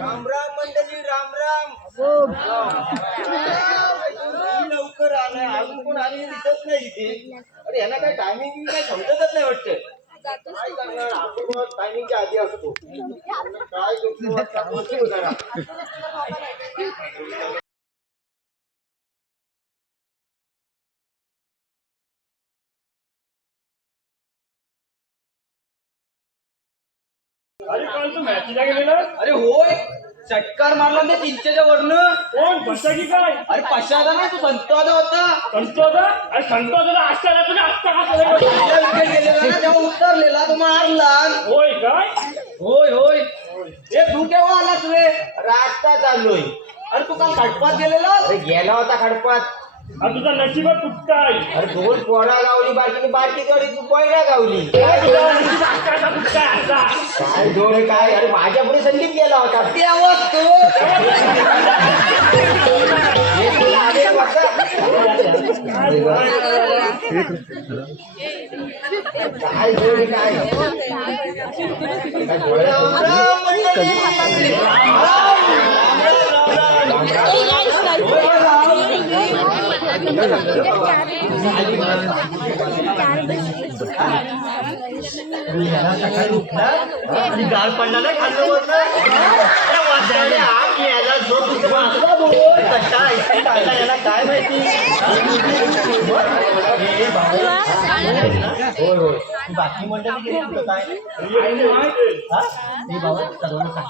राम राम मंडळी, राम राम. लवकर आलाय, अजून कोण आली दिसत नाही इथे. अरे यांना काय टायमिंग काय समजतच नाही वाटतं. काय करणार आपण, टायमिंगच्या आधी असतो. काय करतो जरा. अरे काल तू मॅचला गेलेला? अरे होय, चटकार मारला ना चिंचेच्या वरनं. कोण बसा की काय? अरे पश्चादा ना, तू संतवादा होता. संतो होता? अरे संतो होता असताना तुला आत्ता का सगळं विकेट गेलेला ना, तेव्हा उतरलेला तो मारला. होय काय? होय होय. ए तू केव्हा आलास रे? अरे आत्ता चाललोय. अरे तू काल खडपात गेलेला? अरे गेला होता खडपात. अरे तुझा नशिबात कुठचा आहे? अरे दोन पोरा गावली, बारकी बारकी गावली, तू पहिला गावली. काय तुझा नशिब अक्काचा कुठचा आहे असा? काय दोन काय? अरे माझ्या पुढे संदीप गेला होता. तेव्हाच तो हे तुला आले बघा. काय दोन काय? राम राम मंडळी. राम राम. सकाळी उठला आणि गाळ पडला नाही खाल्लं वरनं. आग यायला झोप वाचला बोल. कट्टा ऐकून टाकला याला काय माहिती. होय होय. बाकी मंडळी गेली कुठं काय?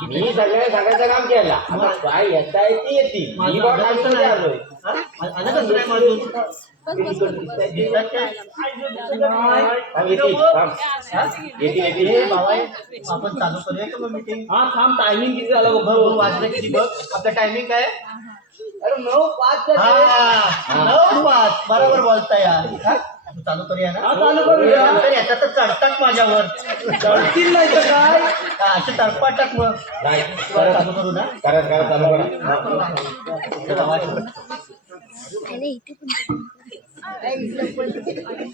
मी सगळ्या सगळ्याचं काम केला. काय येता येते येते. मी बॉट आलोय. आलं का तुला मारून? आपण चालू करूया का मग मीटिंग? हा थांब, टायमिंग किती झालं बघ. वाजलं किती बघ. आपलं टायमिंग काय? अरे 9:05. 9:05 बरोबर बोलताय यार. चालू करूया ना? चालू करूया. तर याचा तर चढतात माझ्यावर. चढतील नाही तर काय असे तडपाटात. मग चालू करू ना? करा चालू करा.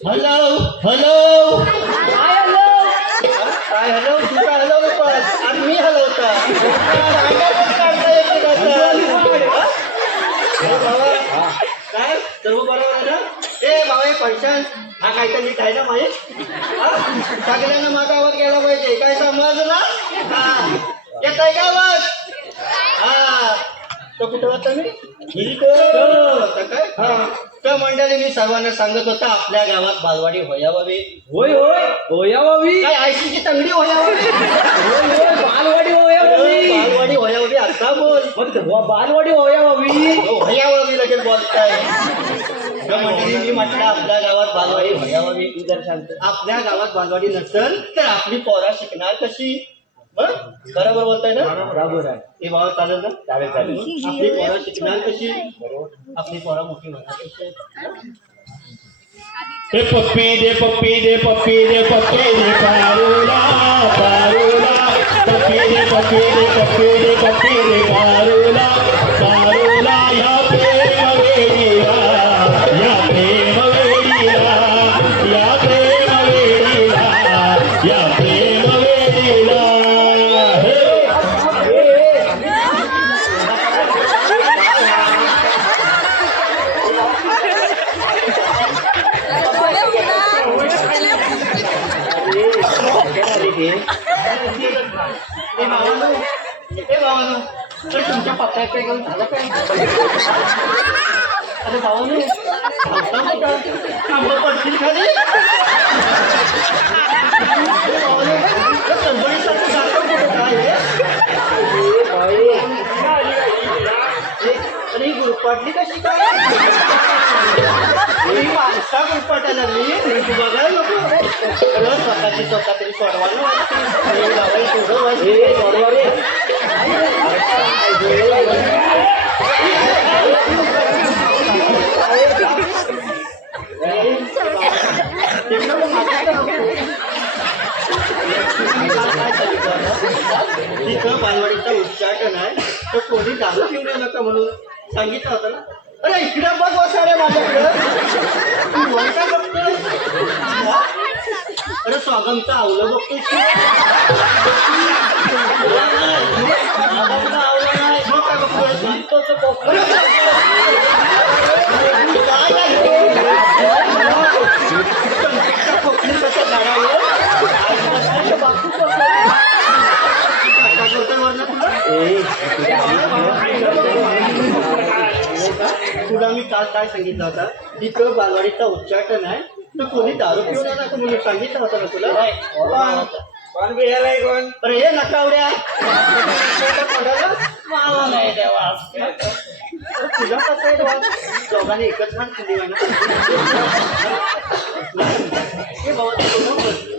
Hello hello. काय हॅलो? काय हॅलो? तू काय हॅलो नको. आज मी हलवता. काय सर्व बरोबर आहे ना? ए बाबा पैशान हा काय तर नीट आहे ना माहीत. सगळ्यांना माझ्यावर गेला पाहिजे. काय समजला? येत आहे का आवाज? हा तो कुठं होता मी? काय त्या मंडळी मी सर्वांना सांगत होता आपल्या गावात बालवाडी व्हावी. होय होय व्हावी. काय आयसीची तंगडी व्हावी. बालवाडी बालवाडी व्हावी असा बोल. बालवाडी व्हावी लगेच बोलताय. त्या मंडळी मी म्हटलं आपल्या गावात बालवाडी व्हावी. आपल्या गावात बालवाडी नसेल तर आपली पोरा शिकणार कशी? बरोबर बोलताय ना? बरोबर आहे. हे बाबा चालेल ना? चालेल. आपली पोरं शिकणार कशी? आपली पोरं मोठी होणार कशी? ते पप्पी दे पप्पी दे पप्पी दे पप्पी दे पारूला पारूला. पप्पी दे पप्पी दे पप्पी दे पप्पी दे पारूला पारूला. या प्रेम वेडीला या प्रेम वेडीला या प्रेम वेडीला या प्रेम वेडीला. तर तुमच्या पत्त्यात काय घेऊन झालं काय? अरे भावानो थांबा पडतील खाली. तंबळीसारखं जातं कुठं काय? आणि गुरपाटली कशी काय? माणसा गुरपाटायला लागली. तू बघायला नको. स्वतःची स्वतः तरी सोडवायला सोडवा रे. तिथं बालवाडीचा उच्चाटन आहे तर कोणी दारू घेऊन येऊ नका म्हणून सांगितलं होतं ना. अरे इकडे बघ वसारे माझ्याकडं. तू वर काय बघतोय? अरे स्वागमचं आवलं बघतोय. तुला मी काल काय सांगितलं होता तिथं बालवाडीचा उच्चाटन आहे तर कोणी दारू पिऊन आला का म्हणून सांगितलं होतं ना तुला कोण बिळालाय कोण अरे हे नकावड्या तुझा कसं आहे बाबा दोघांनी एकच मान खाल्ली आहे ना हे बाबा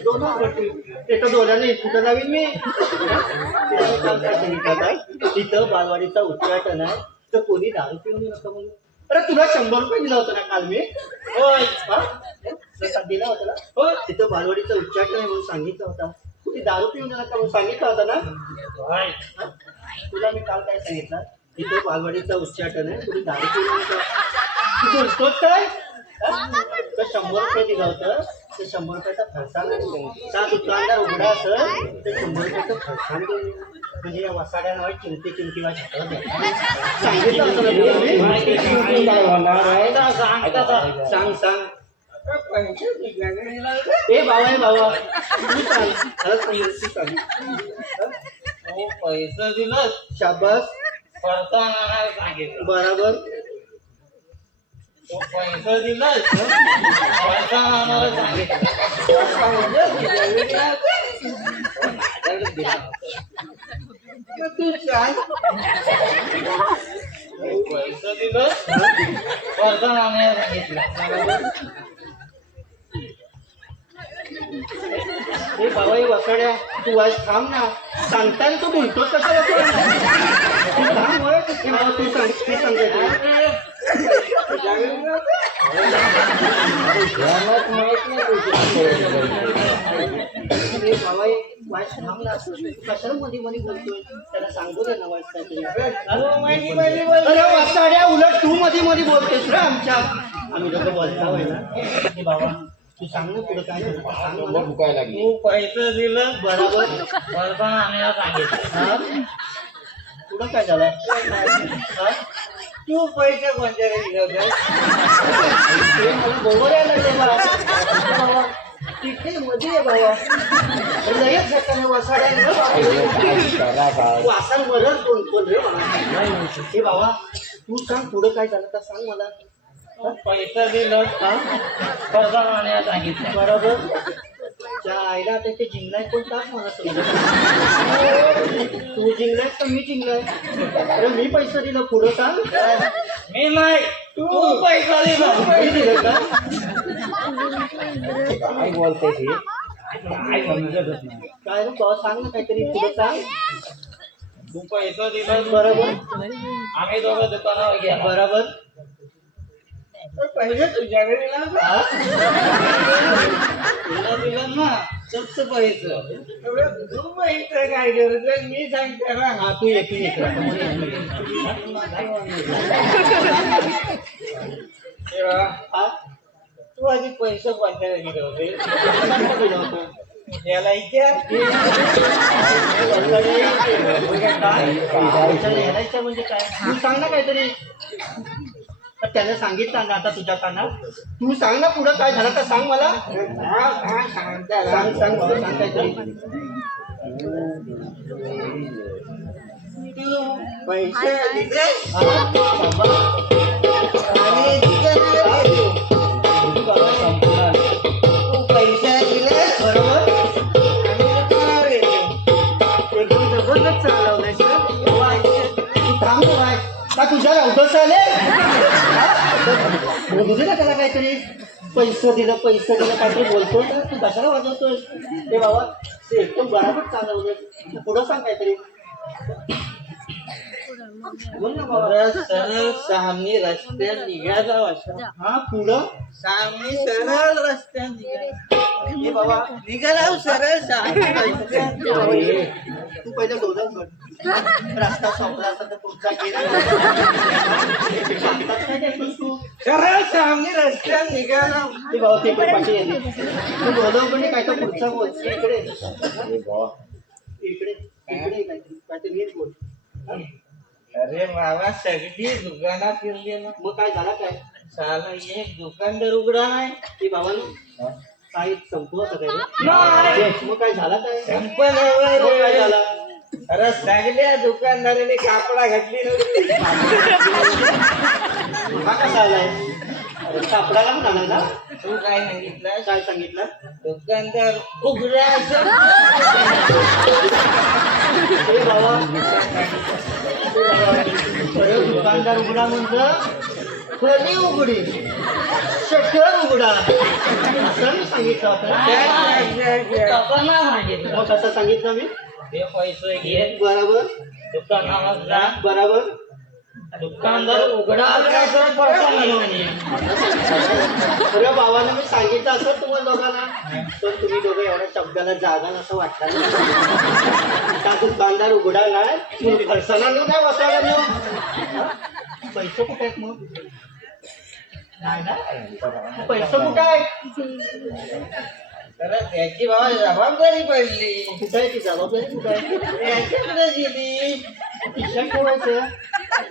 दोन एका डोळ्याने कुठं लावीन मी काल काय सांगितलं होता तिथं बालवाडीचा उच्चाटन आहे तर कोणी दारू पिऊन नका म्हणून अरे तुला 100 रुपये दिला होता ना काल मी होय दिला होता ना हो तिथं बालवाडीचा उच्चाटन आहे म्हणून सांगितलं होता ती दारू पिऊन नका म्हणून सांगितलं होता ना तुला मी काल काय सांगितलं तिथं बालवाडीचा उच्चाटन आहे तुम्ही दारू पिऊन नका तू बोलतोच काय तर 100 रुपये दिलं होतं ते 100 रुपयाचा फरसाण त्या दुकानदार उघडा असेल तर 100 रुपयाचं फरसाण देईल म्हणजे या वसाड्यांवर चिमटी सांगितलं सांग सांग ए बाबा तू सांग खरंच तू सांग पैसे दिलं शाबास फरसाण आणायला सांगितलं बरोबर तो पैसे दिलं फरसाण आणायला तू सांग पैसे दिलं फरसाण आणायला सांगितलं हे बाबा हे वसाड्या तू आज थांब ना सांगताना तू बोलतोस कशाला तू थांब होय हे बाबा तू सांगायचं हे बाबा हे वाईट थांब ना कशाला मध्ये मध्ये बोलतोय त्याला सांगू दे ना वाईट काहीतरी अरे वसाड्या उलट तू मध्ये मध्ये बोलतोस रे आमच्या आम्ही लोक बोलता होय ना हे बाबा तू सांग ना पुढे काय झालं सांग मला दुखायला लागली तू पैसे दिलं बरोबर फरसाण आणायला सांगितलं हा पुढं काय झालं हा तू पैसे कोणत्या दिले होते ते मला बरोबर यायला लागले बाबा तिथे मध्ये आहे बाबा लयच सकाळी वसाड्या वासांवरच बोल रे मला हे बाबा तू सांग पुढं काय झालं तर सांग मला पैसे दिलं फरसाण आणायला सांगितलं बरोबर त्या आईला आता ते जिंकलाय पण टाक मला समजा तू जिंकलाय तर मी जिंकलाय अरे मी पैसा दिला पुढं सांग मी नाही तू पैसा दिला मी दिलं का काय बोलते ती काय समजतच नाही काय रे बाबा सांग ना काहीतरी पुढं सांग तू पैसे दिलं बरोबर आम्ही दोघं दुकानावर गेला बरोबर पहिले तुझ्याकडे दिला हा? तुला दिलं ना सबसे पैसे तू पैसे काय करत मी सांगते ना हा तू ये हा तू आधी पैसे कोणत्या दिले होते कशाला दिलं होतं? याला इतिहास लिहायचं म्हणजे काय तू सांग ना काहीतरी तर त्याने सांगितलं ना आता तुझ्या कानात तू सांग ना पुढं काय झालं तर सांग मला सांग सांग मला सांग काहीतरी तू पैसे दिले आणि तू पैसे दिले बरोबर आणि दुकानावर गेलो एकदम जबरदस्त चालवलंय तू थांब का तुझ्या अवधस आले बोलू दे ना त्याला काहीतरी पैसे दिलं काहीतरी बोलतोय ना तू कशाला वाजवतोय ते बाबा ते एकदम बराबर चालवलं तू पुढं सांग काहीतरी बोल ना बाबा सरळ सामनी रस्त्यात निघायचा वाशा हा पुढं सामनी सरळ रस्त्यात निघाला हे बाबा निघाला सरळ सामनी रस्त्यात तू पहिलं शोधत बघ रस्ता संपला असता तर पुढचा गेला सांगतात काय ते पण तू सरळ सामनी रस्त्यात निघाला ते बाबा ते पण पाठी येते तू बोलव पण काय तर पुढचा बोल इकडे इकडे काहीतरी हेच बोल अरे बाबा सगळी दुकानात फिरली ना मग काय झाला काय साला एक दुकानदार उघडा नाही की बाबांनो काय संपवत काय नाही. रे? मग काय झाला काय संपल्यावर मग काय झाला अरे सगळ्या दुकानदाराने कापडा घातली नव्हती हा कसा आलाय अरे कापडाला पण आलाय ना तू काय सांगितलं काय सांगितलं दुकानदार उघडा असं अरे बाबा अरे दुकानदार उघडा म्हणतं खरी उघडी शटर उघडा असं मी सांगितलं होतं मग कसं सांगितलं मी ते पैसे घे बरोबर दुकानावर जा बरोबर दुकानदार उघडा असं पैसा नाही अरे बाबांना मी सांगितलं असं तुम्हाला दोघांना पण तुम्ही दोघं एवढ्या शब्दाला जागाल असं वाटतं ना का दुकानदार उघडा नाही खर्चना नाही बसायला मी पैसे कुठे आहेत मग नाही ना पैसे कुठे आहेत तर त्याची बाबा जबाबदारी पडली कुठे आहे ती जबाबदारी कुठे आहे याच्याकडे गेली खिशात ठेवायचं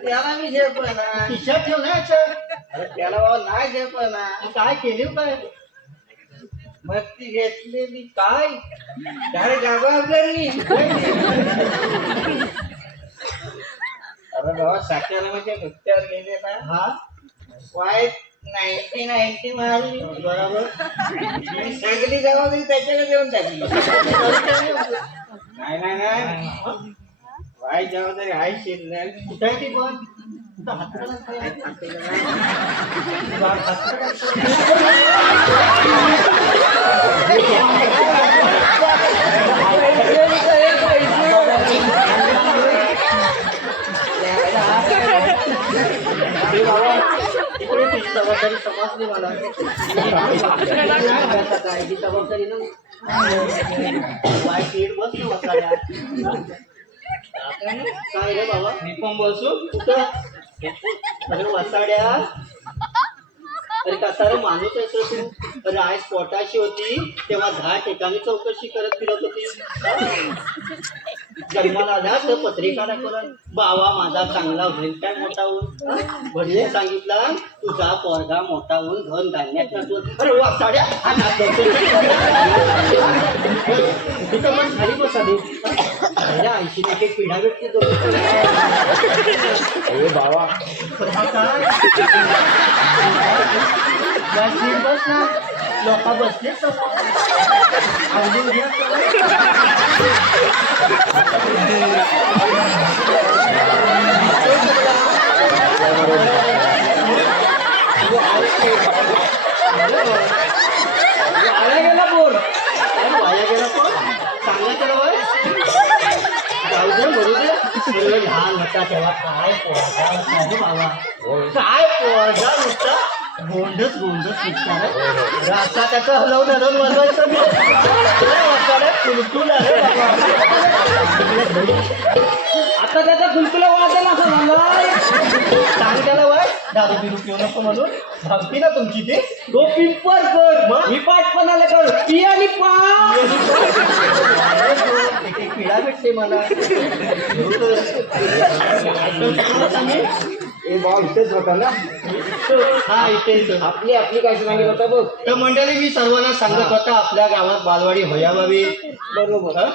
त्याला मी झेपना खिशात ठेव ना याच्यात. अरे त्याला बाबा नाही झेपना मग काय केली काय मग ती घेतलेली काय काय जबाबदारी अरे बाबा साताऱ्यामध्ये नुकत्यावर गेले ना हा वाईट 1990 मारली बरोबर सगळी जबाबदारी त्याच्याकडे देऊन टाकली नाही वाईट जबाबदारी आहे शिल्लक कुठे आहे ती पण कुठं हातकडात काय आहे? अरे बाबा, इकडे ती जबाबदारी समजली मला काय ती जबाबदारी ना वाईट नीट बस ना बसायला काय रे बाबा मी पण बसू कुठं अरे वसाड्या अरे कसा रे माणूस आहे तू अरे आज पोटाशी होती तेव्हा 10 ठिकाणी चौकशी करत फिरत होती जन्माला आल्या तर पत्रिका दाखवला बावा माझा चांगला होईल काय मोठा होऊन वडील सांगितला तुझा पोरगा मोठा होऊन धन धान्यात नसतो अरे वसाड्या तिथं पण खाली बसा दे 80 टक्के पिढा भेटते तो अरे बाबा बस ना लोक बसले आला गेला बोर वाया गेला पण चांगला केला वय जाऊ दे भरू दे अरे लहान होता तेव्हा काय पोरगा होता रे बाबा काय पोरगा नुसता गोंडच नुसता रे आता त्याचं हलवून हलवून वाजवायचं मी कुलकुल आहे आता त्याचा कुलकुला वाजायला असं म्हणला सांग त्याला वय दारू बिरू पिऊ नको म्हणून भागती ना तुमची ती तो पिंपर कर मी पाठपणाला कर ती आणि एक पिढा भेटते मला ए भाऊ इथेच होता ना हा इथेच आपली काय सांगितलं होतं बघ तर मंडळी मी सर्वांना सांगत होता आपल्या गावात बालवाडी व्हावी बरोबर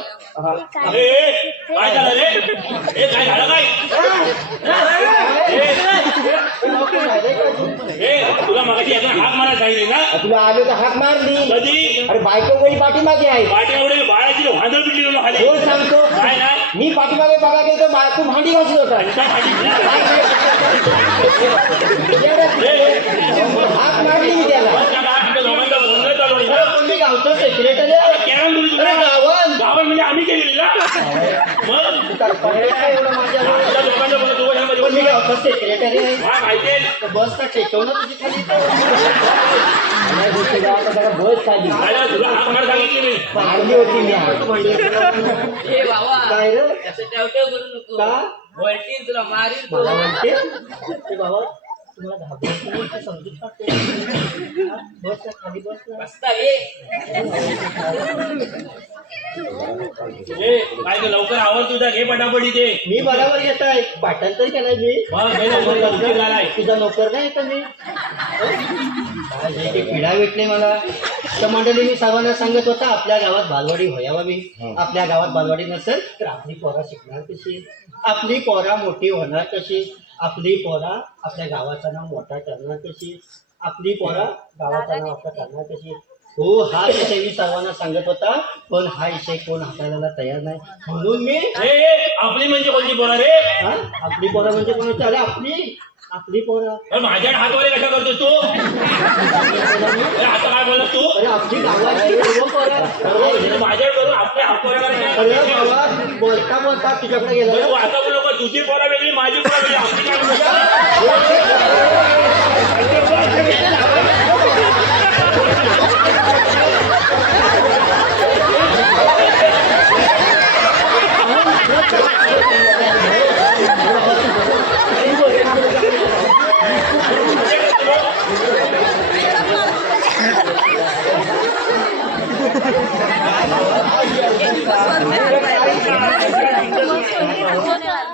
काय झालं रे हे काय झालं काय तुला मागाशी याचा हाक मारायला सांगितली ना तुला आले तर हाक मारली कधी अरे बायको गळी पाठीमागे आहे पाठी एवढे बाळाची भांडण पिटली खाली हो सांगतो काय ना मी पाठीमागे बघा गेलो तर बायको भांडी घासत होता हाक मारली मी त्याला तुम्ही गावचं सेक्रेटरी गावात म्हणजे आम्ही केलेली ना मग एवढं माझ्यावर पण मी गावचं सेक्रेटरी आहे माहिती बस का टेकवणं तुझी खाली बस खाली तुला हाक मार सांगितली मी मारली होती मी काय रे त्याचं ठेवठेव करू नको का वळटीन तुला मारील मला म्हणते ते बाबा तुम्हाला घाबरतो ते समजून टाकतो. हा? बस ना, खाली बस ना. बसता रे. काय ते लवकर आवर तुझा घे पटापट इथे. मी बरोबर घेत आहे पाठांतर केलाय मी. मग घे लवकर उशीर झालाय. तुझा नोकर नाही येतं मी. काय हे ते पिढा भेटले मला. तर मंडळी मी सर्वांना सांगत होता आपल्या गावात बालवाडी व्हावी. आपल्या गावात बालवाडी नसेल तर आपली पोरा शिकणार कशी, आपली पोरा मोठी होणार कशी, आपली पोरा आपल्या गावाचं नाव मोठा करणार कशी, आपली पोरा गावाचं नाव आपलं करणार कशी. हो हा विषय मी सर्वांना सांगत होता पण हा विषय कोण हाताळायला तयार नाही म्हणून मी आपली म्हणजे कोणती पोरा रे? हा आपली पोरा म्हणजे कोणाची, अरे आपली आपली पोरा. पण माझ्या हातवारे कशा करतोस तू? अरे आता काय बोलत तू? अरे आपली गावाची सर्व पोरा. माझ्यावर करून आपल्या हातवारे अरे बाबा बोलता बोलता तुझ्याकडे गेला तू आता बोलू का? तुझी पोरा वेगळी माझी पोरा वेगळी आपली काय बोलतो?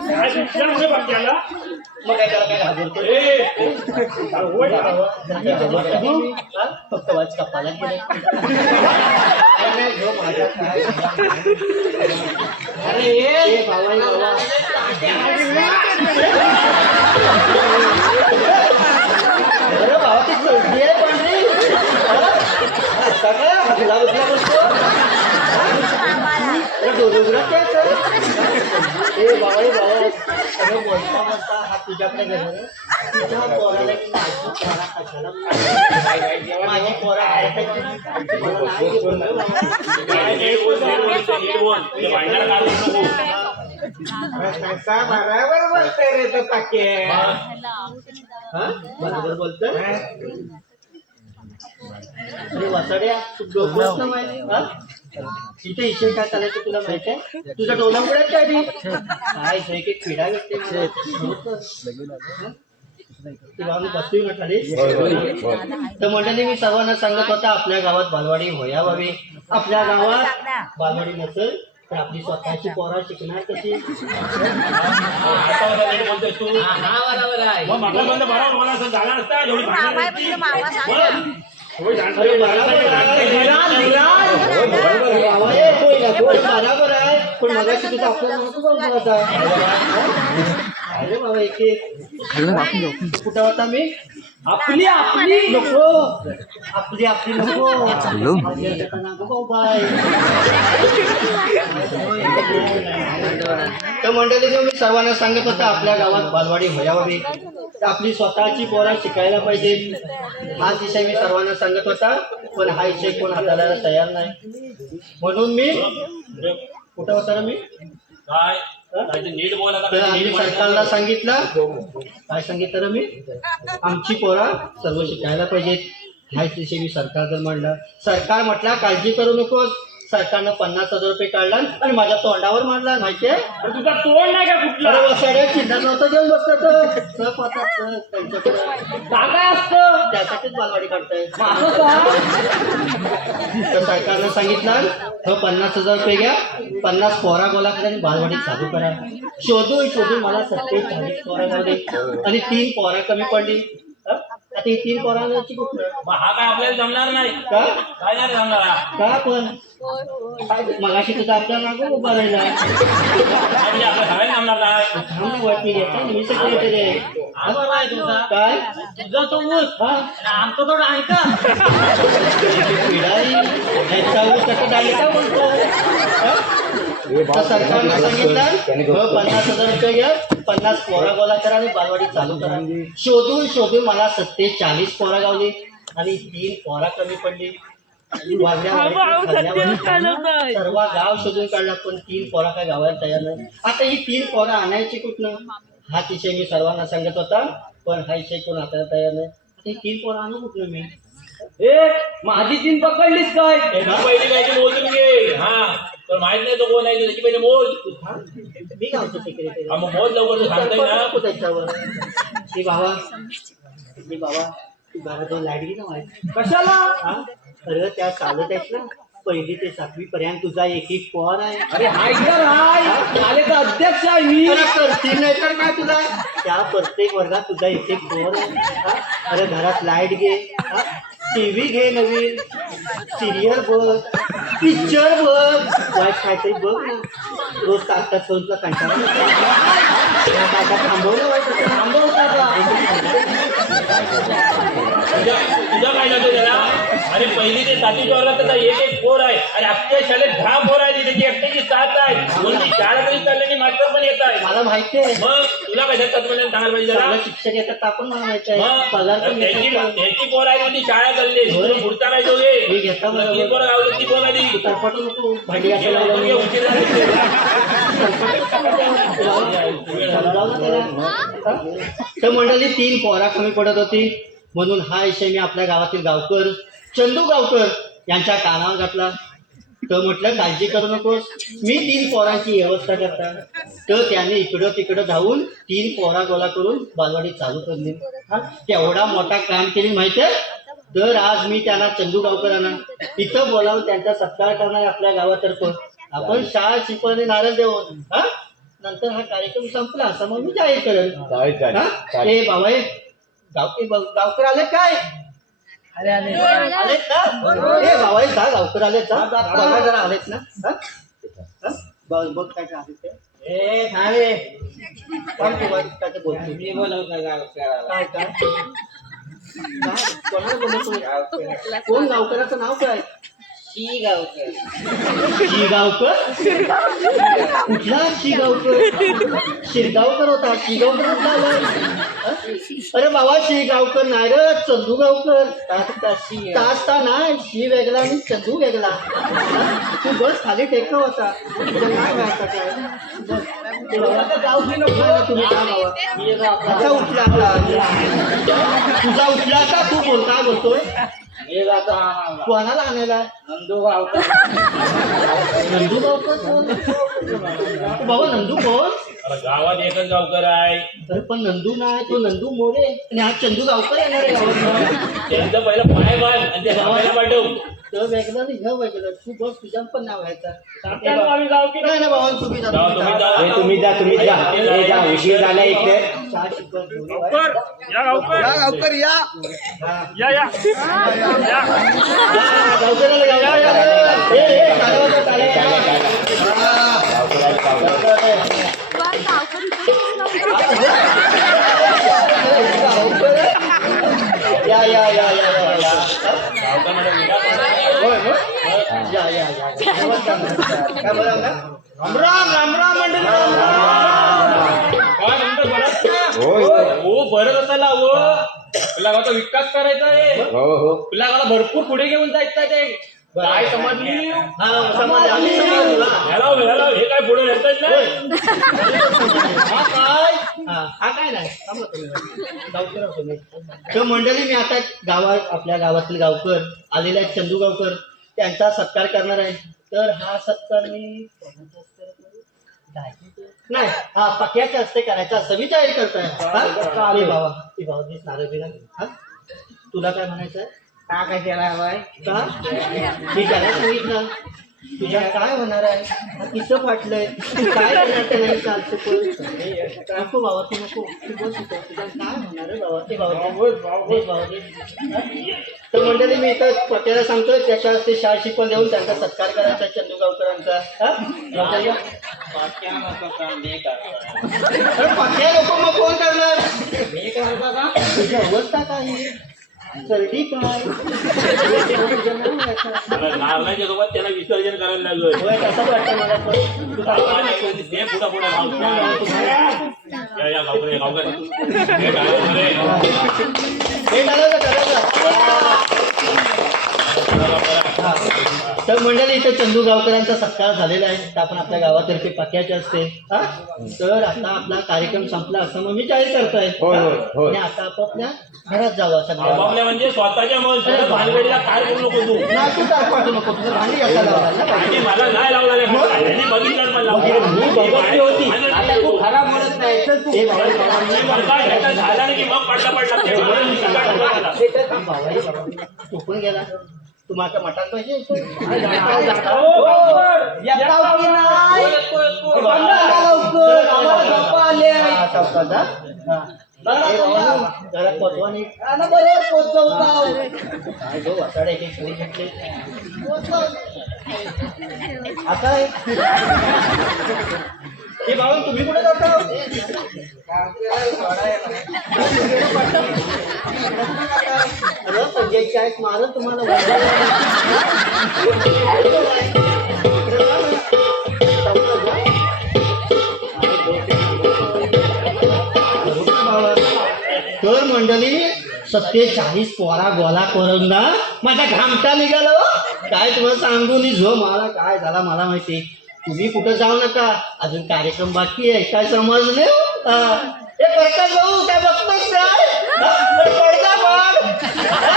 काय शिक्षण कुठे बाकी आला? मग काय त्याला काय घाबरतो? हा? फक्त वाच कपाला गेले. अरे जो माझा काय अरे ये बाबा ये बाबा. अरे बाबा ती चौथी आहे पांढरी. सगळ्या हजला बसला बसतो. अरे डोंगरात काय सर? ए बाबा ये बाबा. अरे बोलता बोलता हा तुझ्याकडे गेला रे. तुझ्या पोराला की माझी पोरा कशाला माझी पोरा ऐकायची मला नाही बोललं बाबा. कसा बरोबर बोलतोय रे तो पाके. हा बरोबर बोलतोय. अरे वाचाड्या तू डोकंच ना माहिती. हा इथे इशे काय चालायचं तुला माहिती आहे? तुझ्या डोलामुळेच काय ती काय एक एक पिढा भेटते बसली ना खाली. तर मंडळी मी सर्वांना सांगत होता आपल्या गावात बालवाडी व्हावी. आपल्या गावात बालवाडी नसेल तर आपली स्वतःची पोरा शिकणार कशी. बोलतोय तू? हा बरोबर आहे. मग मला म्हणलं बरोबर मला असं झाला नसता एवढी अरे बरोबर आहे पण मगाशी तुझा आपल्याला नको बोलत आहे. अरे बाबा एक कुठं होता मी? आपली आपली नको आपली आपली नको नको बाय. तर मंडळी मी सर्वांना सांगत होता आपल्या गावात बालवाडी व्हावी. आपली स्वतःची पोरा शिकायला पाहिजे. हा विषय मी सर्वांना सांगत होता पण हा विषय कोण हाताळायला तयार नाही म्हणून मी कुठं होता ना मी काय नीट बोल आता. तर आम्ही सरकारला सांगितलं काय सांगितलं रे मी आमची पोरा सर्व शिकायला पाहिजेत. ह्याच विषयी मी सरकारला म्हणलं. सरकार म्हटलं काळजी करू नकोस. सरकारनं 50,000 रुपये काढला आणि माझ्या तोंडावर मारला माहितीये. तुझा तोंड नाही का कुठला? अरे वसाड्या चिन्ह नव्हतं घेऊन बसतात त्यांच्याकडे जागा असतं त्यासाठीच बालवाडी काढताय. तर सरकारनं सांगितलं 50,000 रुपये घ्या 50 पोरा गोळा करा आणि बालवाडी चालू करा. शोधून शोधून मला 47 पोरा गावले आणि 3 पोरा कमी पडली. आता ही 3 पोरांची कुठलं हा काय आपल्याला जमणार नाही. का काय नाही जमणार हा. का पण मगाशी तुझा आपल्या मागं उभा राहिला. म्हणजे आपलं सगळ्यांना जमणार नाही. थांब वाटणी घेता मी सेक्रेटरी आहे. हा बरोबर आहे तुझा. काय तुझा तो ऊस हा आमचं थोडं आहे का? पिढाई ह्याचा ऊस कसं डाळी का बोलतो. तर सरकारनं सांगितलं 50,000 रुपये घ्या 50 पोरा गोळा करा आणि बालवाडी चालू करा. शोधून शोधून मला 47 पोरा गावली आणि 3 पोरा कमी पडली. सर्व गाव शोधून काढला पण 3 पोरा काय गावायला तयार नाही. आता ही 3 पोरा आणायची कुठनं हा विषय मी सर्वांना सांगत होता पण हा विषय कोण हाताला तयार नाही. आता ही 3 पोरा आणू कुठनं मी. ए माझी 3 पकडलीस काय? एका पहिली काय मोजून घे. हा तर माहित नाही तो कोण आहे त्याची पहिले मोज. मी गावचं सेक्रेटरी मग मोज लवकर तर सांगता येईल ना. त्याच्यावर ती बाबा हे बाबा तू घरात जाऊन लाईट घे ना माहिती कशाला हा अरे त्या चालत आहेत ना 1ली ते 7वी पर्यंत तुझा एक एक पोर आहे अरे हाय सर हाय शाळेचा अध्यक्ष आहे मी अरे करतील नाही तर काय तुला त्या प्रत्येक वर्गात तुझा एक एक पोर आहे हा? अरे घरात लाईट घे टीव्ही घे नवीन सिरियल बघ पिक्चर बघ वाईट काहीतरी बघ ना रोज तास तुला कंटाळा थांबवलं वाईट थांबवता तुझं काय जातो त्याला अरे 1ली ते 7वीच्या वर्गात त्याचा एक एक पोर आहे आणि अख्ख्या शाळेत 10 पोर आहे त्याची एकट्याची 7 आहे कोणती शाळा तरी चालली मास्टर पण येत आहे मला माहिती आहे मग तुला काय तत्त्वज्ञान सांगायला पाहिजे जरा चांगलं शिक्षक येतात आपण मला माहिती आहे मग पगार पण त्याची येतो. त्याची पोर आहे ती शाळा चालली तुला पुढचा काय जाऊ दे मी घेता बरोबर. ती पोरं गावली ती पोर आली तू तरफटू नको भांडी हे घासायला लवकर ये, लावून. उशीर झाला. समजावं ना त्याला. हा? तर मंडळी 3 पोरा कमी पडत होती म्हणून हा विषय मी आपल्या गावातील गावकर चंदू गावकर यांच्या कानावर घातला तर म्हटलं काळजी करू नकोस मी 3 पोरांची व्यवस्था करता तर त्याने इकडं तिकडं धावून 3 पोरा गोळा करून बालवाडी चालू करली हा तेवढा मोठा काम केली माहितीये तर आज मी त्यांना चंदू गावकरांना इथं बोलावून त्यांचा सत्कार करणार आहे आपल्या गावातर्फे आपण शाळा शिकवणे नारळ देऊन हा नंतर हा कार्यक्रम संपला असं मग मी जाहीर करेल हा? ए बाबा गावकर आले काय अरे अरे आलेत ना ए बाबा जा गावकर आलेत जा बघा जरा आलेत ना हा? हा? बघ काय काय आलेत ते ए थांबे थांब तू बघ काय ते बोलते मी बोलवतो गावकराला काय कोणाला बोलतो कोण गावकराचं नाव काय शी गावकर शिगावकर कुठला शिगावकर शिरगावकर होता शिगावकर कुठला आला? हा? अरे बाबा शिगावकर नाही रे चंदू गावकर तास नाही शी वेगळा आणि चंदू वेगळा हा? तू बस खाली टेकव होता तुझं काय व्हायचं काय बस. ते बाबा, नाही, नाही, तुम्ही जा बाबा आता उठला आता तुझा उठला का तू बोलता बोलतोय हे जातो हा कोणाला आणायला नंदू गावकर नंदू गावकर कोण बाबा नंदू कोण अरे गावात एकच गावकर आहे अरे पण नंदू नाही तो नंदू मोरे आणि हा चंदू गावकर येणार आहे गावात त्यांचं पहिलं पाय बांध आणि त्या गावाला पाठव तर वेगळं नाही ह्या वेगळं तू बस तुझ्या पण नाव घ्यायचा आम्ही गावकी नाही ना बाबा तुम्ही जा जाऊ, तुम्ही जा. जा. तुम्ही जा हे जा उशीर झाला इथे चहा शिकवत घेऊन. या गावकर गावकर या या हा, गावकऱ्याला गावकऱ्याला. ए, चालवा, चालवा. गावकर. या या या या या या गावकर म्हणजे विना होय हो या काय बोला ना राम राम मंडळी काय म्हणतो बरं हो बरं असायला हवं तुला गावचा विकास करायचा आहे हो तुला गावाला भरपूर पुढे घेऊन जायचं आहे ते काय समजली हा समज आम्ही समजलो ना. ह्याला हे काय पुढे येतात नाही हा काय हा काय नाही थांबा तुम्ही. गावकर आहोत तुम्ही. तर मंडळी मी आता गावात आपल्या गावातील गावकर आलेले आहेत चंदू गावकर त्यांचा सत्कार करणार आहे तर हा सत्कार मी कोणाच्या हस्ते करू? नाही हा पक्याच्या हस्ते करायचा असं मी जाहीर करतोय हा? ए बाबा ए बाबा दिस नारळ बिरा हा तुला काय म्हणायचं आहे का काय केला हवाय का मी त्याला सांगितलं तुझ्या काय होणार आहे तिचं फाटलंय तू काय करणार ते नाही चालतो नको बाबा तू नको तू बस इथं. तुझ्या काय होणार आहे बाबा ते बाबा तर मंडळी मी इथं पत्याला सांगतोय त्याच्या हस्ते शाळा शिकवून देऊन त्यांचा सत्कार करायचा चंदू गावकरांचा हा अरे पक्या लोक मग कोण करणार मी करता का तुझी अवस्था काय आहे? सर्दी काय नारळाच्या सोबत त्याला विसर्जन करायला लागलं होय तसंच वाटतं मला पण. तू काय करणार? ते पुढं पुढं या गावकर हे गावकर हे करायचं करायचं हा. तर मंडळी इथं चंदू गावकरांचा सत्कार झालेला आहे तर आपण आपल्या गावातर्फे पक्याचे असते हा तर आता आपला कार्यक्रम संपला असं मग मी जाहीर करतोय होय, होय, होय. आणि आता आपापल्या घरात जावं सगळ्या आपापल्या म्हणजे स्वतःच्या मन भानगडीला काय करू नको तू ना तू काय पाठवू नको तुझं भांडी असायला लावायला ना आणि मला नाही लावला रे. यांनी बघितलं पण लावलं. मी बघितली होती आता तू खरा म्हणत नाही ए भाऊ झाला नाही की मग पडला पडला ते म्हणून सगळा ठोका झाला. तू पण गेला तू माझ्या मठात पाहिजे घरात पोचवा नाही काय गो वाटाडे एक पोळी घेतले आता हे भाऊ तुम्ही कुठे जाता अरे पंचायत शाळेत मारत तुम्हाला तर मंडळी 47 पोरा गोला करून ना माझा घामटा निघाला काय तुम्हाला सांगू नि झो मला काय झाला मला माहिती तुम्ही कुठं जाऊ नका अजून कार्यक्रम बाकी आहे काय समजले हे करता जाऊ काय बघतोस काय पडदा बघ